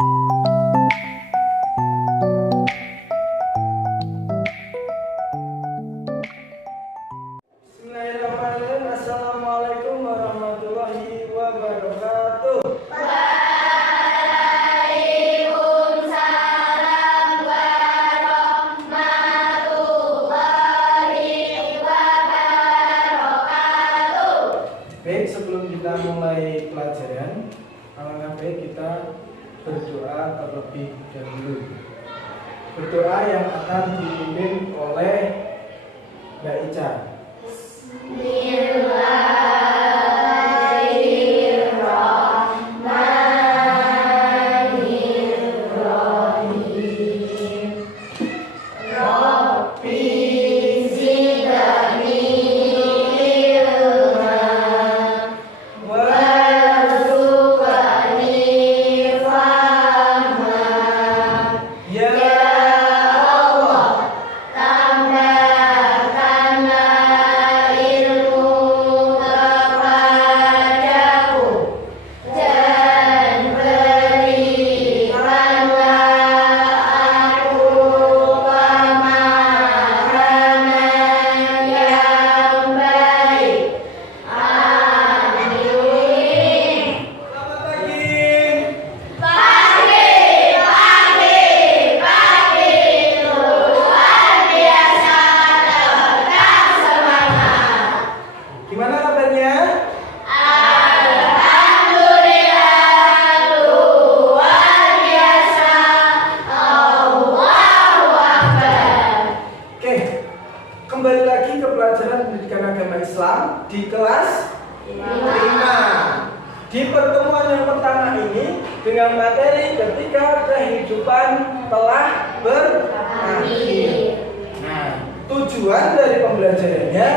Bismillahirrahmanirrahim. Assalamualaikum warahmatullahi wabarakatuh. Waalaikumsalam warahmatullahi wabarakatuh. Baik, sebelum kita mulai pelajaran, alangkah baik kita berdoa terlebih dahulu. Berdoa yang akan dipimpin oleh Mbak Ica. Bismillahirrahmanirrahim. Rabbi zidni ilma warzuqni fahma. Ya Allah, tambahkanlah ilmu kepadaku dan berikanlah aku pemahaman yang baik. Amin. selamat pagi. Pagi, luar biasa, tetap semangat. Gimana kabarnya? Alhamdulillah, luar biasa. Allahu Akbar. Oke, kembali lagi ke pelajaran pendidikan agama Islam di kelas 5. Di pertemuan yang pertama ini dengan materi ketika kehidupan telah berakhir. Nah, tujuan dari pembelajarannya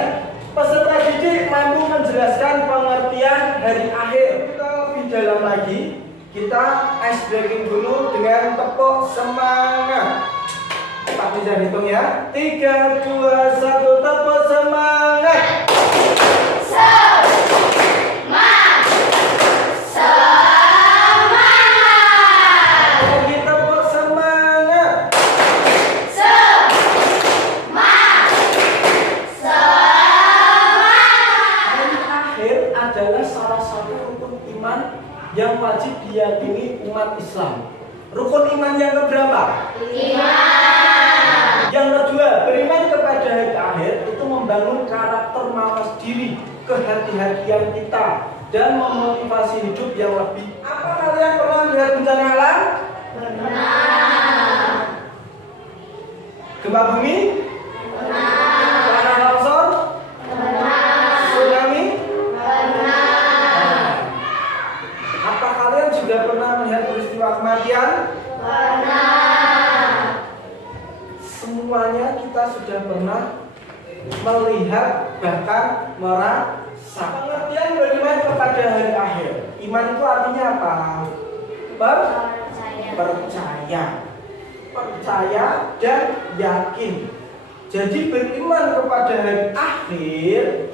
peserta didik mampu menjelaskan pengertian hari akhir. Kita lebih dalam lagi, kita ice breaking dulu dengan tepuk semangat. Pak bisa hitung ya. 3, 2, 1, tepuk semangat. Semangat. Lagi tepuk semangat. Hari akhir adalah salah satu rukun iman yang wajib diyakini umat Islam. Rukun iman yang keberapa? Yang kedua, beriman kepada hari akhir itu membangun karakter mawas diri, kehati-hatian kita, dan memotivasi hidup yang lebih. Apa kalian pernah melihat bencana alam? Gempa bumi? Tanah longsor? Tsunami? Apa kalian juga pernah melihat peristiwa kematian? Semuanya kita sudah pernah melihat, bahkan merasa. Pengertian beriman kepada hari akhir. Iman itu artinya apa? Percaya dan yakin. Jadi beriman kepada hari akhir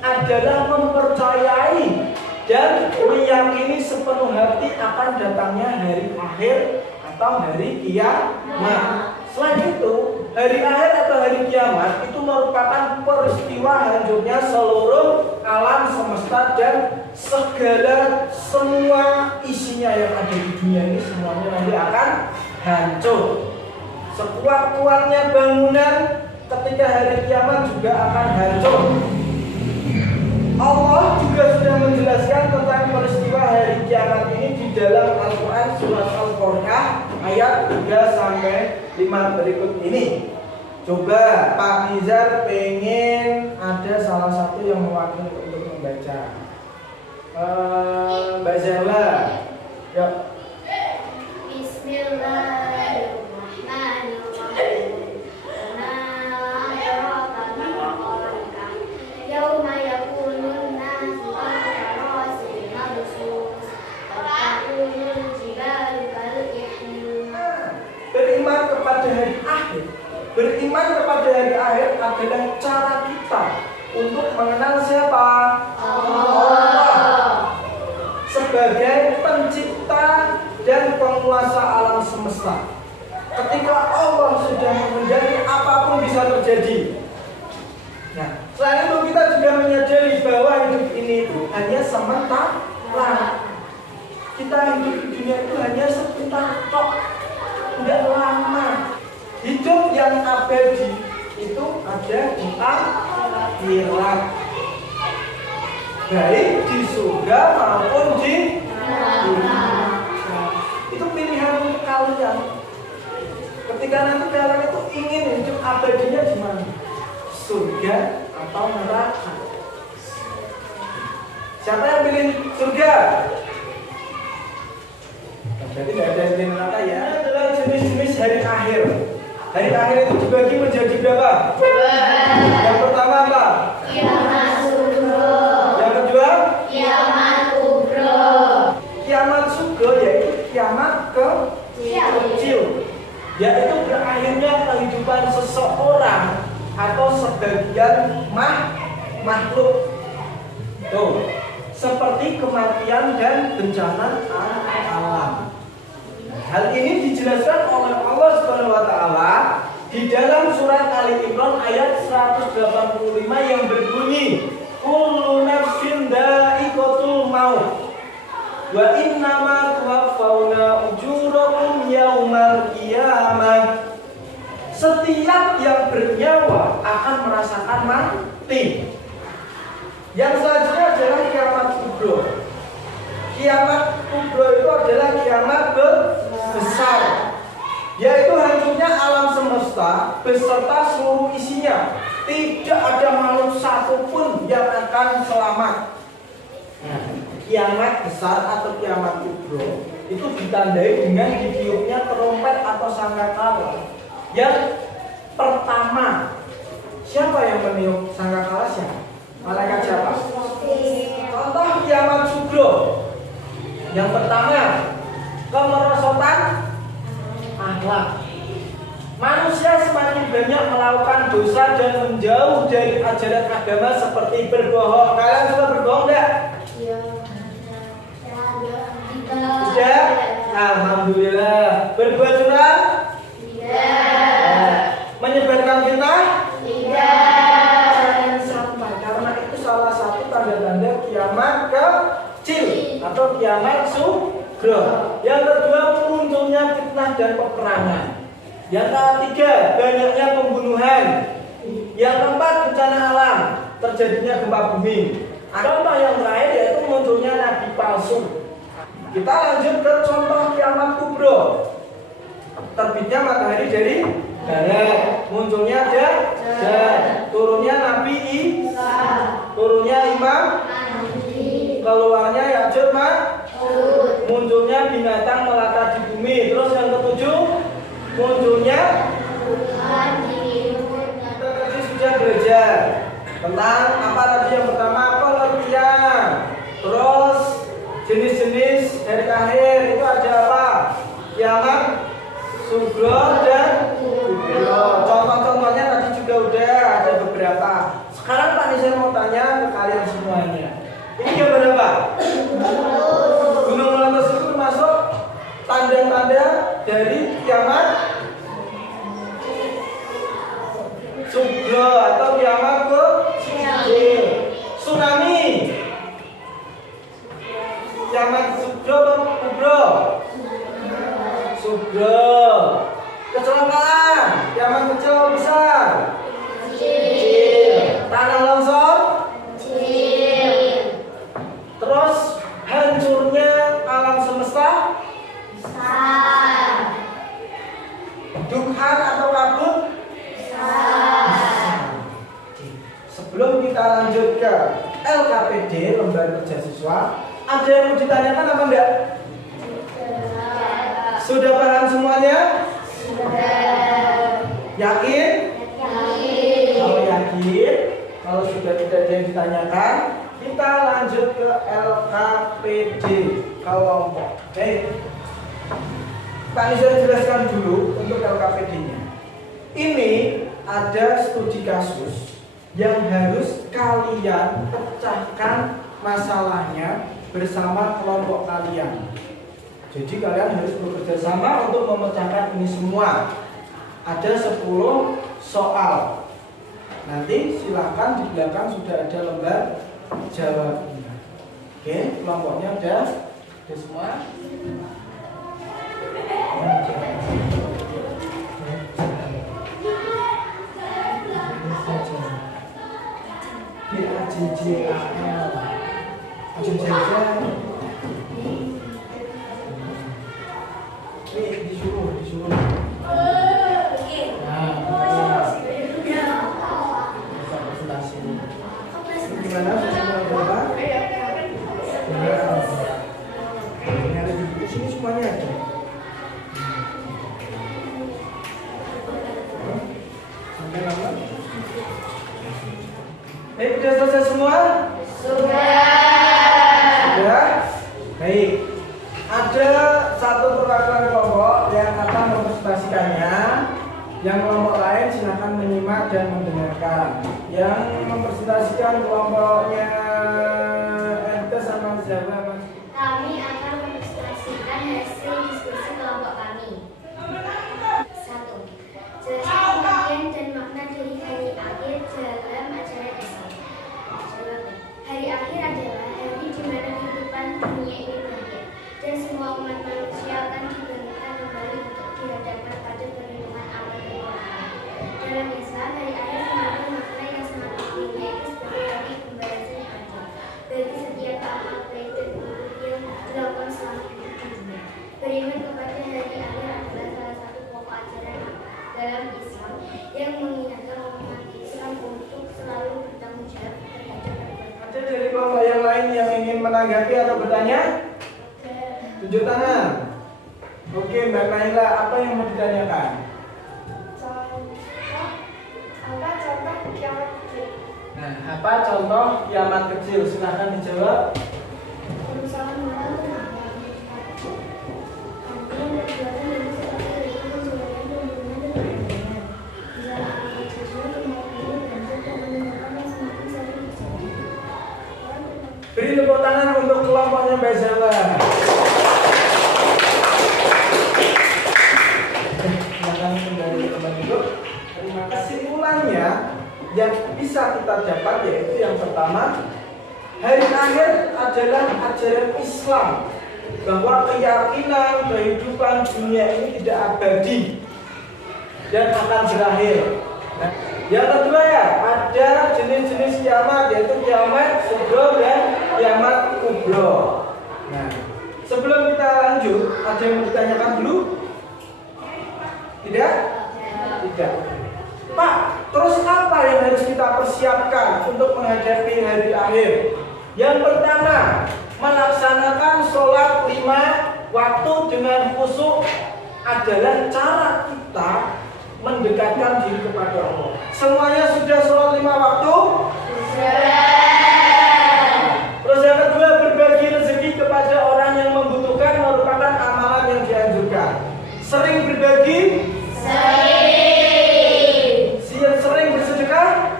adalah mempercayai dan meyakini sepenuh hati akan datangnya hari akhir atau hari kiamat. Selain itu, hari akhir atau hari kiamat itu merupakan peristiwa hancurnya seluruh alam semesta dan segala semua isinya yang ada di dunia ini semuanya nanti akan hancur. Sekuat-kuatnya bangunan ketika hari kiamat juga akan hancur. Allah juga sudah menjelaskan tentang peristiwa hari kiamat ini di dalam Al-Quran surat Al-Qur'an ayat 3-5 berikut ini. Coba Pak Nizar pengen ada salah satu yang mewakili untuk membaca. Mbak Zela, yuk. Bismillahirrahmanirrahim. Yauma yakunun nasu kal-farasi mabsus wa takunul jibalu kal-ihl. Beriman kepada hari akhir. Beriman kepada hari akhir adalah cara kita untuk mengenal siapa? Allah sebagai pencipta dan penguasa alam semesta. Ketika Allah sudah mengendaki, apapun bisa terjadi. Nah, selain itu kita juga menyadari bahwa hidup ini itu hanya sementara. Kita hidup di dunia itu hanya sebentar tok, tidak lama. Hidup yang abadi itu ada di akhirat, baik di surga maupun di neraka. Itu pilihan untuk kalian. Ketika nanti kalian itu ingin hidup abadinya di mana? Surga atau neraka? Siapa yang pilih surga? Jadi tidak ada yang pilih neraka ya. Ini adalah jenis-jenis hari akhir. Hari akhir itu dibagi menjadi berapa? Yang pertama apa? Kiamat sugro. Yang kedua? Kiamat kubro. Kiamat sugro yaitu kiamat kecil, yaitu berakhirnya kehidupan seseorang atau sebagian makhluk. Tuh, seperti kematian dan bencana alam. Hal ini dijelaskan oleh Allah Subhanahu wa taala di dalam surat Ali Imran ayat 185 yang berbunyi, kullu nafsin dha'iqatul maut wa innama tuwaffawna ujurakum yaumal qiyamah. Setiap yang bernyawa akan merasakan mati. Yang selanjutnya adalah kiamat kubro. Kiamat kubro itu adalah kiamat besar, yaitu hancurnya alam semesta beserta seluruh isinya. Tidak ada makhluk satupun yang akan selamat. Nah, kiamat besar atau kiamat kubro itu ditandai dengan ditiupnya trompet atau sangkakala. Yang pertama, siapa yang meniup sangkakala? Siapa? Malaikat siapa? Contoh kiamat kubro. Yang pertama, kemerosotan akhlak. Manusia semakin banyak melakukan dosa dan menjauh dari ajaran agama seperti berbohong. Kalian suka berbohong enggak? Tidak. Alhamdulillah. Berbuat curang? Tidak. Menyebarkan fitnah? Tidak. Jangan sampai, karena itu salah satu tanda-tanda kiamat kecil atau kiamat sugro. Yang kedua, munculnya fitnah dan peperangan. Yang ketiga, banyaknya pembunuhan. Yang keempat, bencana alam, terjadinya gempa bumi. Contoh yang terakhir yaitu munculnya nabi palsu. Kita lanjut ke contoh kiamat kubro. Terbitnya matahari dari barat, munculnya Dajjal, turunnya Nabi Isa, turunnya Imam, keluarnya Ya'juj Ma'juj, munculnya binatang melata di bumi. Terus yang ketujuh, munculnya kita tadi sudah belajar tentang apa tadi? Yang pertama pengertian, terus jenis-jenis dari akhir itu ada apa? Kiamat sugro dan kubro. Contoh-contohnya tadi juga udah ada beberapa. Sekarang Pak Nisa mau tanya ke kalian semuanya. Ini gambar apa? Gunung meletus itu termasuk tanda-tanda dari kiamat sugro atau kiamat kecil. Tsunami, kiamat sugro atau kubro? Sugro. Kecelakaan, kiamat kecil atau besar? Kecil. Tanah longsor? Kecil. Terus hancurnya alam semesta? Besar. Dukhan atau kabut? Besar. Sebelum kita lanjut ke LKPD, Lembaga Kerja Siswa, ada yang mau ditanyakan apa enggak? Sudah paham semuanya? Sudah. Yakin? Yakin. Kalau yakin, kalau sudah tidak ada yang ditanyakan, kita lanjut ke LKPD kelompok. Oke. Pak Nisa jelaskan dulu untuk LKPD-nya. Ini ada studi kasus yang harus kalian pecahkan masalahnya bersama kelompok kalian. Jadi kalian harus bekerja sama untuk memecahkan ini semua. Ada 10 soal. Nanti silakan di belakang sudah ada lembar jawabnya. Oke, kelompoknya udah semua. Disuruh. Gimana? Berapa? Ini ada di buku sini semuanya ada. Sampai lama? Sudah selesai semua? Sudah? Baik. Ada satu perwakilan kelompok yang akan mempresentasikannya. Yang kelompok lain silakan menyimak dan mendengarkan. Yang mempresentasikan kelompoknya RT sama siapa, Mas? Kami akan mempresentasikan hasil diskusi kelompok kami. 1. Jelaskan pengertian dan makna dari hari akhir dalam ajaran Islam. Jawaban. Hari akhir adalah hari di mana kehidupan dunia ini berakhir dan semua umat manusia akan dibangkitkan kembali untuk dihadapkan pada perlindungan amal dan Quran. Dalam Islam, hari akhir mengandung makna yang sangat penting, yaitu sebagai hari pembalasan yang adil bagi setiap amal baik dan buruk yang dilakukan selama hidup di dunia. Beriman kepada hari akhir adalah salah satu pokok ajaran dalam Islam yang mengingatkan umat Islam untuk selalu bertanggung jawab terhadap perbuatan. Ada dari kelompok yang lain yang ingin menanggapi atau bertanya? Tunjuk tangan. Oke, Mbak Naila, apa yang mau ditanyakan? Nah, apa contoh kiamat kecil? Silahkan dijawab. Beri tepuk tangan untuk kelompoknya Mbak Zala. Silahkan kembali ke tempat duduk. Terima kasih. Kesimpulannya yang bisa kita dapat yaitu yang pertama, hari akhir adalah ajaran Islam bahwa keyakinan kehidupan dunia ini tidak abadi dan akan berakhir. Nah, yang kedua ya, ada jenis-jenis kiamat yaitu kiamat sugro dan kiamat kubro. Nah, sebelum kita lanjut, ada yang mau ditanyakan dulu? Tidak? Tidak. Pak, terus apa yang harus kita persiapkan untuk menghadapi hari akhir? Yang pertama, melaksanakan sholat 5 waktu dengan khusyuk adalah cara kita mendekatkan diri kepada Allah. Semuanya sudah sholat 5 waktu? Terus yang kedua, berbagi rezeki kepada orang yang membutuhkan merupakan amalan yang dianjurkan. Sering berbagi? Sering bersedekah?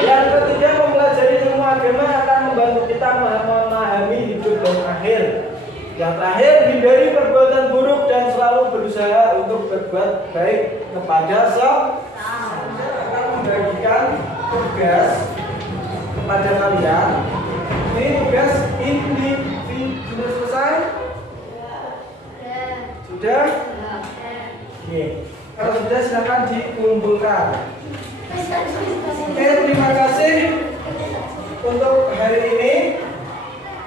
Yang ketiga, mempelajari ilmu agama akan membantu kita memahami hidup dan akhir. Yang terakhir, hindari perbuatan buruk dan selalu berusaha untuk berbuat baik kepada sesama. Saya akan membagikan tugas kepada kalian. Ini tugas individu. Sudah selesai? Sudah? Oke. Kalau sudah silakan dikumpulkan. Oke, terima kasih untuk hari ini.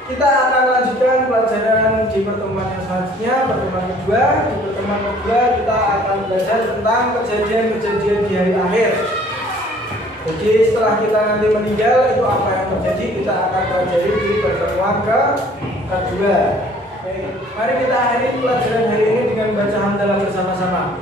Kita akan lanjutkan pelajaran di pertemuan yang selanjutnya, pertemuan kedua. Di pertemuan kedua kita akan belajar tentang kejadian-kejadian di hari akhir. Jadi setelah kita nanti meninggal, itu apa yang terjadi kita akan pelajari di pertemuan kedua. Baik, mari kita akhiri pelajaran hari ini dengan membaca hamdalah bersama-sama.